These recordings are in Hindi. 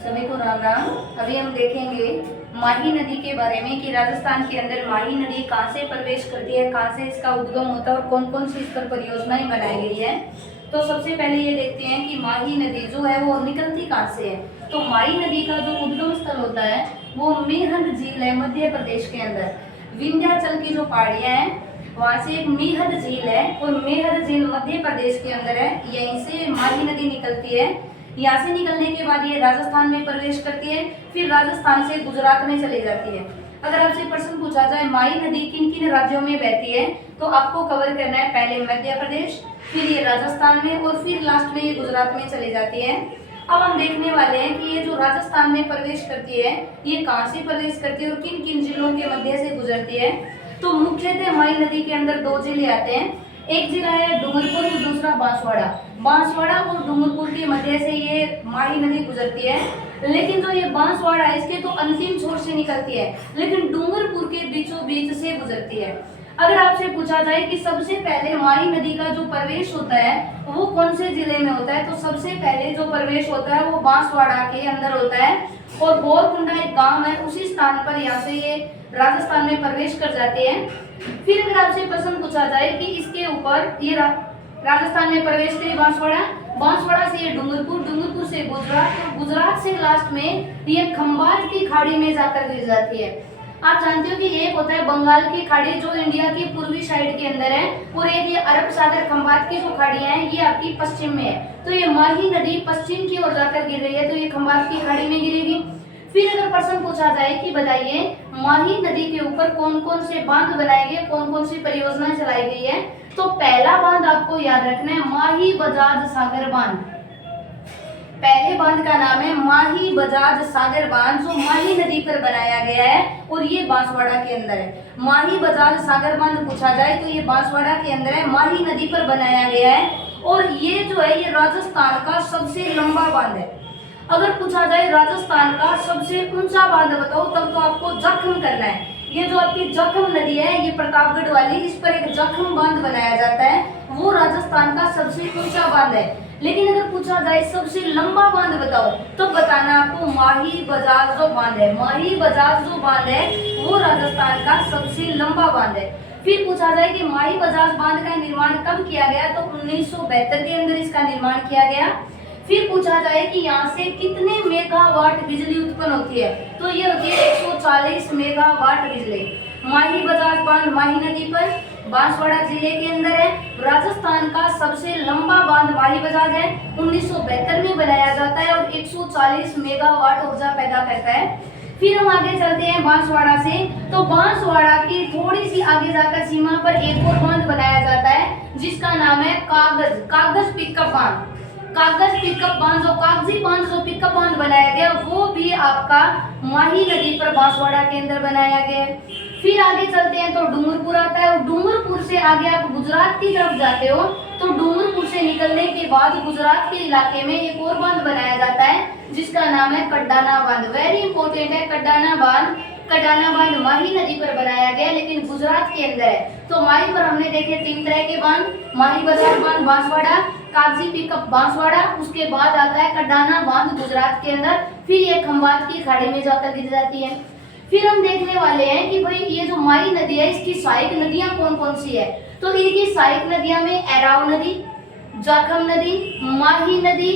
सभी को राम राम। अभी हम देखेंगे माही नदी के बारे में कि राजस्थान के अंदर माही नदी कहाँ से प्रवेश करती है, कहाँ से इसका उद्गम होता है और कौन कौन सी इस पर परियोजनाएं बनाई गई है। तो सबसे पहले ये देखते हैं कि माही नदी जो है वो निकलती कहाँ से है। तो माही नदी का जो उद्गम स्थल होता है वो मेहंद झील है मध्य प्रदेश के अंदर। विंध्याचल की जो पहाड़ियाँ हैं वहाँ से एक मेहंद झील है और मेहंद झील मध्य प्रदेश के अंदर है। यहीं से माही नदी निकलती है। यहाँ से निकलने के बाद ये राजस्थान में प्रवेश करती है, फिर राजस्थान से गुजरात में चली जाती है। अगर आपसे प्रश्न पूछा जाए माही नदी किन किन राज्यों में बहती है तो आपको कवर करना है पहले मध्य प्रदेश, फिर ये राजस्थान में और फिर लास्ट में ये गुजरात में चली जाती है। अब हम देखने वाले हैं कि ये जो राजस्थान में प्रवेश करती है ये कहाँ से प्रवेश करती है और किन किन जिलों के मध्य से गुजरती है। तो मुख्यतः माही नदी के अंदर दो जिले आते हैं। एक जिला है डूंगरपुर और दूसरा बांसवाड़ा। बांसवाड़ा और डूंगरपुर के मध्य से ये माही नदी गुजरती है। लेकिन जो ये बांसवाड़ा है इसके तो अंतिम छोर से निकलती है, लेकिन डूंगरपुर के बीचों बीच से गुजरती है। अगर आपसे पूछा जाए कि सबसे पहले माही नदी का जो प्रवेश होता है वो कौन से जिले में होता है, तो सबसे पहले जो प्रवेश होता है वो बांसवाड़ा के अंदर होता है और बोरकुंडा एक गांव है, उसी स्थान पर यहाँ से ये राजस्थान में प्रवेश कर जाते हैं। फिर अगर आपसे प्रश्न पूछा जाए कि इसके ऊपर ये राजस्थान में प्रवेश करे बांसवाड़ा से ये डूंगरपुर से गुजरात और गुजरात से लास्ट में ये खंबात की खाड़ी में जाकर गिर जाती है। आप जानते हो कि एक होता है बंगाल की खाड़ी जो इंडिया की पूर्वी साइड के अंदर है और एक ये अरब सागर खंबात की जो खाड़ियां हैं ये आपकी पश्चिम में है। तो ये माही नदी पश्चिम की ओर जाकर गिर रही है तो ये खंबात की खाड़ी में गिरेगी। फिर अगर प्रश्न पूछा जाए कि बताइए माही नदी के ऊपर कौन कौन से बांध बनाए गए, कौन कौन सी परियोजनाएं चलाई गई है, तो पहला बांध आपको याद रखना है माही बजाज सागर बांध। पहले बांध का नाम है माही बजाज सागर बांध जो माही नदी पर बनाया गया है और ये बांसवाड़ा के अंदर है। माही बजाज सागर बांध पूछा जाए तो ये बांसवाड़ा के अंदर है, माही नदी पर बनाया गया है और ये जो है ये राजस्थान का सबसे लंबा बांध है। अगर पूछा जाए राजस्थान का सबसे ऊंचा बांध बताओ तब तो आपको जखम करना है। ये जो आपकी जखम नदी है ये प्रतापगढ़ वाली, इस पर एक जखम बांध बनाया जाता है, वो राजस्थान का सबसे ऊंचा बांध है। लेकिन अगर पूछा जाए सबसे लंबा बांध बताओ तो बताना आपको माही बजाज जो बांध है, माही बजाज जो बांध है वो राजस्थान का सबसे लंबा बांध है। फिर पूछा जाए कि माही बजाज बांध का निर्माण कब किया गया, तो 1972 के अंदर इसका निर्माण किया गया। फिर पूछा जाए कि यहाँ से कितने मेगावाट बिजली उत्पन्न होती है, तो ये होती है 140 मेगावाट बिजली। माही बजाज बांध माही नदी पर बांसवाड़ा जिले के अंदर है। राजस्थान का सबसे लंबा बांध माही बजाज है, 1972 में बनाया जाता है और 140 मेगावाट ऊर्जा पैदा करता है। फिर हम आगे चलते हैं बांसवाड़ा से, तो बांसवाड़ा की थोड़ी सी आगे जाकर सीमा पर एक और बांध बनाया जाता है जिसका नाम है कागज पिकअप बांध। कागज पिकअप बांध जो कागजी बांध जो पिकअप बांध बनाया गया वो भी आपका माही नदी पर बांसवाड़ा के अंदर बनाया गया है। फिर आगे चलते हैं तो डूंगरपुर आता है और डूंगरपुर से आगे आप गुजरात की तरफ जाते हो तो डूंगरपुर से निकलने के बाद गुजरात के इलाके में एक और बांध बनाया जाता है जिसका नाम है कड्डाना बांध। वेरी इंपॉर्टेंट है कड्डाना बांध। कड्डाना बांध माही नदी पर बनाया गया लेकिन गुजरात के अंदर है। तो माही पर हमने देखे 3 तरह के बांध, माही बजाज बांध बांसवाड़ा, कागजी पिकअप बांसवाड़ा, उसके बाद आता है कड्डाना बांध गुजरात के अंदर, फिर ये खंबात की खाड़ी में जाकर गिर जाती है। फिर हम देखने वाले हैं कि भाई ये जो माही नदी है इसकी सहायक नदियां कौन कौन सी है, तो इनकी सहायक नदियां में एराव नदी, जाखम नदी, माही नदी,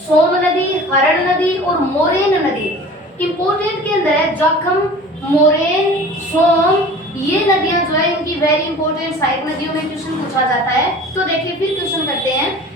सोम नदी, हरण नदी और मोरेन नदी। इंपोर्टेंट के अंदर है जाखम, मोरेन, सोम, ये नदियां जो है इनकी वेरी इंपॉर्टेंट सहायक नदियों में क्वेश्चन पूछा जाता है। तो देखिए फिर क्वेश्चन करते हैं।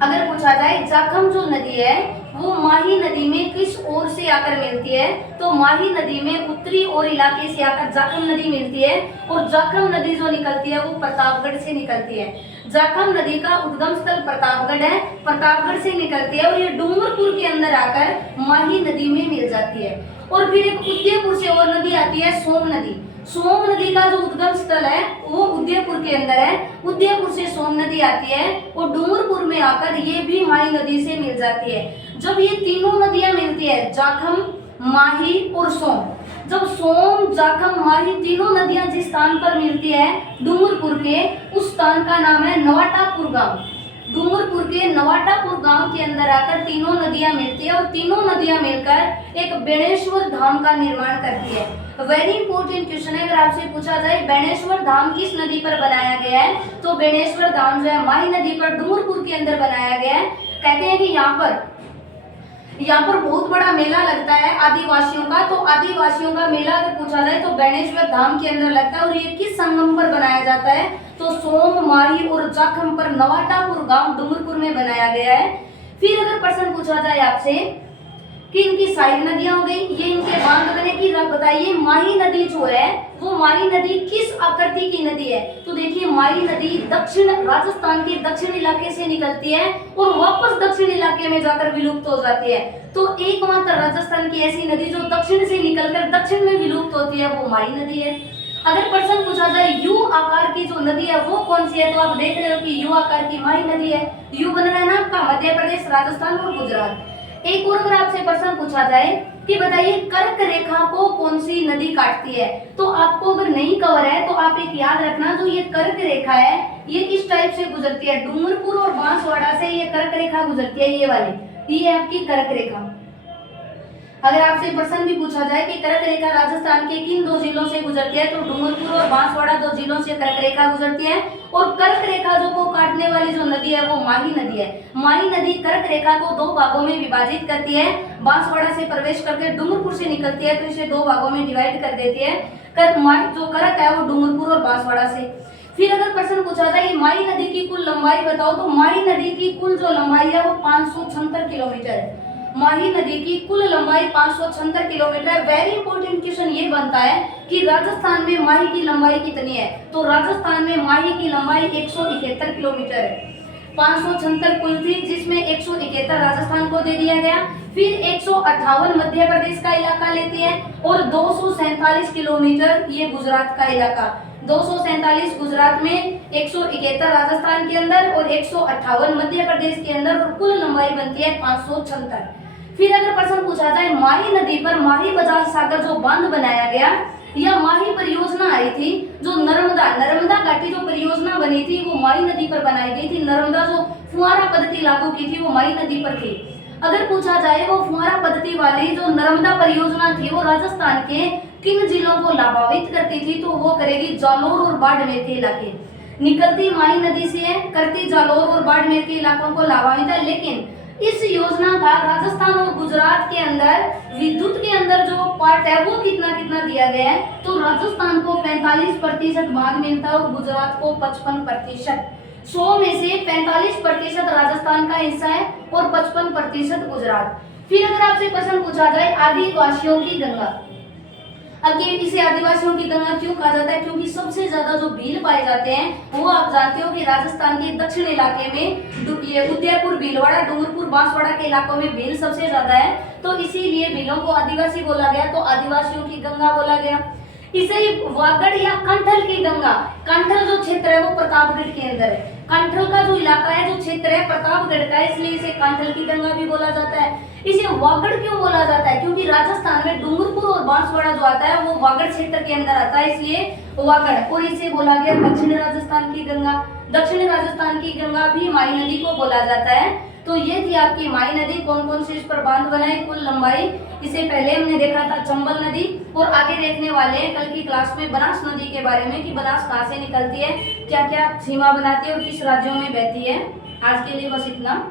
अगर पूछा जाए जाखम जो नदी है वो माही नदी में किस ओर से आकर मिलती है, तो माही नदी में उत्तरी ओर इलाके से आकर जाखम नदी मिलती है और जाखम नदी जो निकलती है वो प्रतापगढ़ से निकलती है। जाखम नदी का उद्गम स्थल प्रतापगढ़ है, प्रतापगढ़ से निकलती है और ये डूंगरपुर के अंदर आकर माही नदी में मिल जाती है। और फिर एक उदयपुर से और नदी आती है सोम नदी। सोम नदी का जो उद्गम स्थल है वो उदयपुर के अंदर है, उदयपुर से सोम नदी आती है और डूंगरपुर में आकर ये भी माही नदी से मिल जाती है। जब ये तीनों नदियां मिलती है जाखम, माही और सोम, जब सोम, जाखम, माही तीनों नदियां जिस स्थान पर मिलती है डूंगरपुर के, उस स्थान का नाम है नवाटापुर गांव। डूंगरपुर के नवाटापुर गांव के अंदर आकर तीनों नदियां मिलती है और तीनों नदियां मिलकर एक बेणेश्वर धाम का निर्माण करती है। वेरी इंपॉर्टेंट क्वेश्चन है, अगर आपसे पूछा जाए बेणेश्वर धाम किस नदी पर बनाया गया है, तो बेणेश्वर धाम जो है माही नदी पर डूंगरपुर के अंदर बनाया गया है। कहते हैं कि यहाँ पर बहुत बड़ा मेला लगता है आदिवासियों का, तो आदिवासियों का मेला अगर पूछा जाए तो बेणेश्वर धाम के अंदर लगता है। और ये किस संगम पर बनाया जाता है, तो सोम, माही और जाखम पर नवाटापुर गांव डूंगरपुर में बनाया गया है। फिर अगर प्रश्न पूछा जाए आपसे कि इनकी सारी नदियां हो गई, ये इनके बांध बने की, बताइए माही नदी जो है वो माही नदी किस आकृति की नदी है, तो देखिए माही नदी दक्षिण राजस्थान के दक्षिण इलाके से निकलती है और वापस दक्षिण इलाके में जाकर विलुप्त हो जाती है। तो एकमात्र राजस्थान की ऐसी नदी जो दक्षिण से निकलकर दक्षिण में विलुप्त होती है वो माही नदी है। अगर प्रश्न पूछा जाए यू आकार की जो नदी है वो कौन सी है, तो आप देख रहे हो कि यू आकार की माही नदी है। यू बन रहा है ना आपका, मध्य प्रदेश, राजस्थान और गुजरात। एक और अगर आपसे प्रश्न पूछा जाए कि बताइए कर्क रेखा को कौन सी नदी काटती है, तो आपको अगर नहीं कवर है तो आप एक याद रखना, जो ये कर्क रेखा है ये इस टाइप से गुजरती है, डूंगरपुर और बांसवाड़ा से ये कर्क रेखा गुजरती है, ये वाली, ये आपकी कर्क रेखा। अगर आपसे प्रश्न भी पूछा जाए कि कर्क रेखा राजस्थान के किन दो जिलों से गुजरती है, तो डूंगरपुर और बांसवाड़ा दो जिलों से कर्क रेखा गुजरती है। और कर्क रेखा जो को काटने वाली जो नदी है वो माही नदी है। माही नदी कर्क रेखा को दो भागों में विभाजित करती है, बांसवाड़ा से प्रवेश करके डूंगरपुर से निकलती है, तो इसे दो भागों में डिवाइड कर देती है। जो कर्क है वो डूंगरपुर और बांसवाड़ा से। फिर अगर प्रश्न पूछा जाए माही नदी की कुल लंबाई बताओ, तो माही नदी की कुल जो लंबाई है वो 576 किलोमीटर है। माही नदी की कुल लंबाई 576 किलोमीटर है। वेरी इंपॉर्टेंट क्वेश्चन ये बनता है कि राजस्थान में माही की लंबाई कितनी है, तो राजस्थान में माही की लंबाई 171 किलोमीटर है। 576 कुल थी, जिसमें 171 राजस्थान को दे दिया गया। फिर 158 मध्य प्रदेश का इलाका लेती है और 247 किलोमीटर ये गुजरात का इलाका। 247 गुजरात में, 171 राजस्थान के अंदर और 158 मध्य प्रदेश के अंदर, और कुल लंबाई बनती है 576। फिर अगर प्रश्न पूछा जाए माही नदी पर माही बजाज सागर जो बांध बनाया गया या माही परियोजना आई थी, जो नर्मदा घाटी जो परियोजना बनी थी वो माही नदी पर बनाई गई थी। नर्मदा जो फुहारा पद्धति लागू की थी वो माही नदी पर थी। अगर पूछा जाए वो फुहारा पद्धति वाली जो नर्मदा परियोजना थी वो राजस्थान के किन जिलों को लाभान्वित करती थी, तो वो करेगी जालोर और बाड़मेर के इलाके। निकलती माही नदी से है, करती जालोर और बाड़मेर के इलाकों को लाभान्वित है। लेकिन इस योजना का राजस्थान और गुजरात के अंदर विद्युत के अंदर जो पार्ट है वो कितना कितना दिया गया है, तो राजस्थान को 45% भाग मिलता है और गुजरात को 55%। 100 में से 45% राजस्थान का हिस्सा है और 55% गुजरात। फिर अगर आपसे प्रश्न पूछा जाए आदिवासियों की गंगा, अब इसे आदिवासियों की गंगा क्यों कहा जाता है, क्योंकि सबसे ज्यादा जो भील पाए जाते हैं वो आप जानते हो कि राजस्थान के दक्षिण इलाके में ये उदयपुर, भीलवाड़ा, डूंगरपुर, बांसवाड़ा के इलाकों में भील सबसे ज्यादा है, तो इसीलिए भीलों को आदिवासी बोला गया, तो आदिवासियों की गंगा बोला गया। इसे वागड़ या कंठल की गंगा, कंठल जो क्षेत्र है वो प्रतापगढ़ के अंदर है। कंठल का जो इलाका है, जो क्षेत्र है प्रतापगढ़ का, इसलिए इसे कंठल की गंगा भी बोला जाता है। इसे वागड़ क्यों बोला जाता है, क्योंकि राजस्थान में डूंगरपुर और बांसवाड़ा जो आता है वो वागड़ क्षेत्र के अंदर आता है, इसलिए वागड़। और इसे बोला गया दक्षिण राजस्थान की गंगा। दक्षिण राजस्थान की गंगा भी माही नदी को बोला जाता है। तो ये थी आपकी माही नदी, कौन कौन से इस पर बांध बनाए, कुल लंबाई। इसे पहले हमने देखा था चंबल नदी, और आगे देखने वाले हैं कल की क्लास में बनास नदी के बारे में कि बनास कहाँ से निकलती है, क्या क्या सीमा बनाती है और किस राज्यों में बहती है। आज के लिए बस इतना।